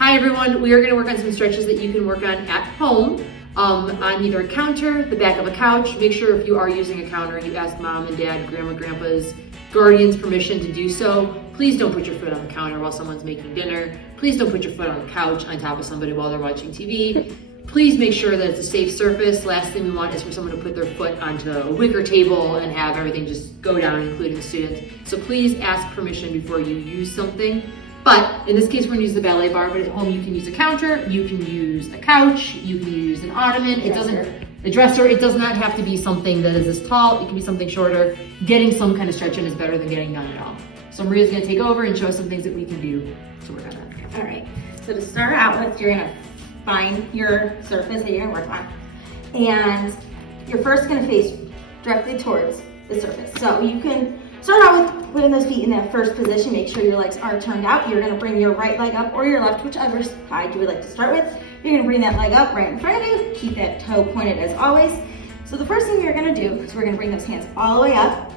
Hi everyone, we are going to work on some stretches that you can work on at home on either a counter, the back of a couch. Make sure if you are using a counter, you ask mom and dad, grandma, grandpa's, guardian's permission to do so. Please don't put your foot on the counter while someone's making dinner. Please don't put your foot on the couch on top of somebody while they're watching TV. Please make sure that it's a safe surface. Last thing we want is for someone to put their foot onto a wicker table and have everything just go down, including the students. So please ask permission before you use something. But in this case, we're gonna use the ballet bar, but at home you can use a counter, you can use a couch, you can use an ottoman. A dresser. It does not have to be something that is this tall. It can be something shorter. Getting some kind of stretch in is better than getting none at all. So Maria's gonna take over and show us some things that we can do to work on that. All right, so to start out with, you're gonna find your surface that you're gonna work on. And you're first gonna face directly towards the surface. So you can start out with putting those feet in that first position. Make sure your legs are turned out. You're gonna bring your right leg up or your left, whichever side you would like to start with. You're gonna bring that leg up right in front of you. Keep that toe pointed as always. So the first thing you're gonna do is we're gonna bring those hands all the way up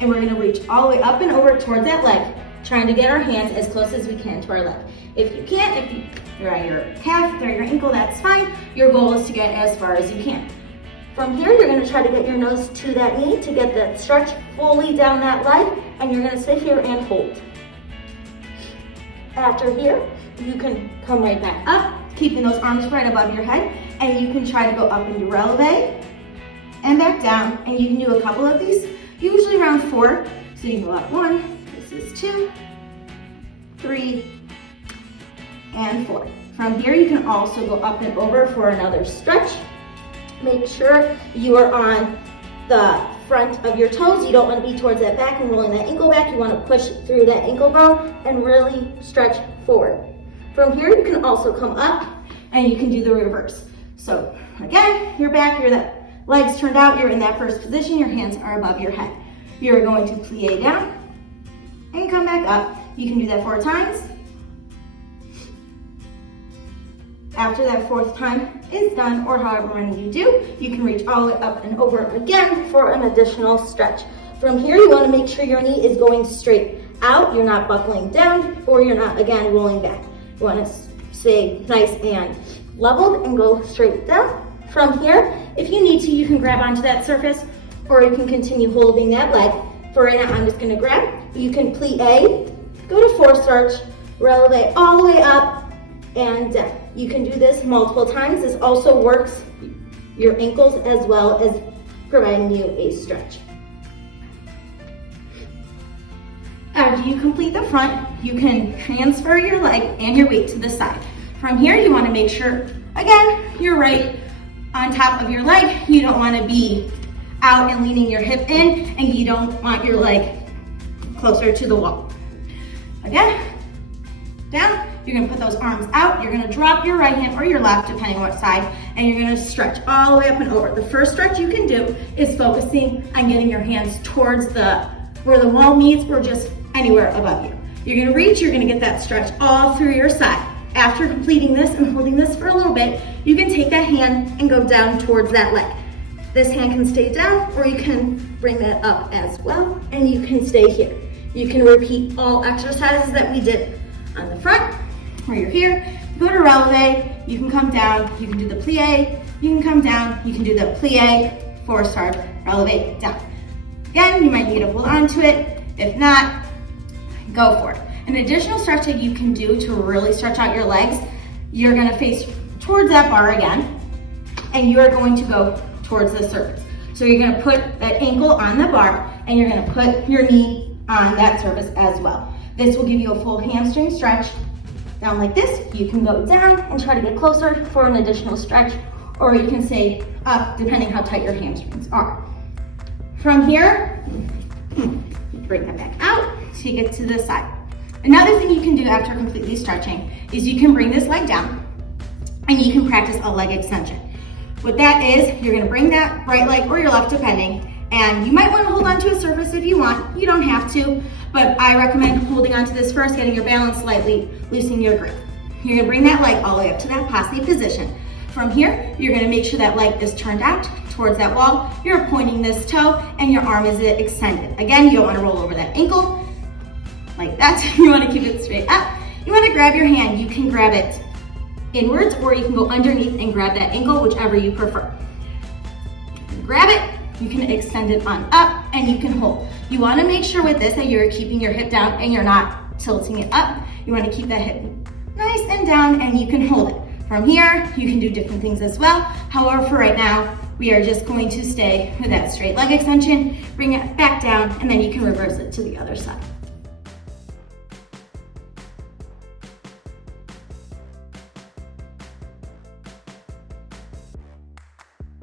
and we're gonna reach all the way up and over towards that leg, trying to get our hands as close as we can to our leg. If you can't, if you're on your calf, or your ankle, that's fine. Your goal is to get as far as you can. From here, you're gonna try to get your nose to that knee to get that stretch fully down that leg, and you're gonna sit here and hold. After here, you can come right back up, keeping those arms right above your head, and you can try to go up into releve and back down, and you can do a couple of these, usually around 4. So you can go up 1, this is 2, 3, and 4. From here, you can also go up and over for another stretch. Make sure you are on the front of your toes. You don't want to be towards that back and rolling that ankle back. You want to push through that ankle bone and really stretch forward. From here, you can also come up and you can do the reverse. So again, you're back, you're the legs turned out, you're in that first position, your hands are above your head. You're going to plie down and come back up. You can do that 4 times. After that 4th time is done, or however many you do, you can reach all the way up and over again for an additional stretch. From here, you want to make sure your knee is going straight out. You're not buckling down, or you're not, again, rolling back. You want to stay nice and leveled and go straight down. From here, if you need to, you can grab onto that surface, or you can continue holding that leg. For right now, I'm just going to grab. You can plie, go to 4 starch, releve all the way up and down. You can do this multiple times. This also works your ankles as well as providing you a stretch. After you complete the front, you can transfer your leg and your weight to the side. From here, you want to make sure, again, you're right on top of your leg. You don't want to be out and leaning your hip in, and you don't want your leg closer to the wall. Again, down. You're gonna put those arms out. You're gonna drop your right hand or your left, depending on what side, and you're gonna stretch all the way up and over. The first stretch you can do is focusing on getting your hands towards where the wall meets or just anywhere above you. You're gonna reach, you're gonna get that stretch all through your side. After completing this and holding this for a little bit, you can take that hand and go down towards that leg. This hand can stay down, or you can bring that up as well, and you can stay here. You can repeat all exercises that we did on the front, where you're here, go to releve, you can come down, you can do the plie, you can come down, you can do the plie, 4 star, releve, down. Again, you might need to hold on to it. If not, go for it. An additional stretch that you can do to really stretch out your legs, you're gonna face towards that bar again, and you're going to go towards the surface. So you're gonna put that ankle on the bar, and you're gonna put your knee on that surface as well. This will give you a full hamstring stretch. Down like this, you can go down and try to get closer for an additional stretch, or you can stay up depending how tight your hamstrings are. From here, bring them back out, take it to the side. Another thing you can do after completely stretching is you can bring this leg down and you can practice a leg extension. What that is, you're gonna bring that right leg or your left depending, and you might wanna hold on to a surface if you want. You don't have to, but I recommend holding onto this first, getting your balance slightly, loosening your grip. You're gonna bring that leg all the way up to that posse position. From here, you're gonna make sure that leg is turned out towards that wall. You're pointing this toe and your arm is extended. Again, you don't wanna roll over that ankle like that. You wanna keep it straight up. you wanna grab your hand, you can grab it inwards or you can go underneath and grab that ankle, whichever you prefer. Grab it, you can extend it on up and you can hold. You wanna make sure with this that you're keeping your hip down and you're not tilting it up. You wanna keep that hip nice and down and you can hold it. From here, you can do different things as well. However, for right now, we are just going to stay with that straight leg extension, bring it back down, and then you can reverse it to the other side.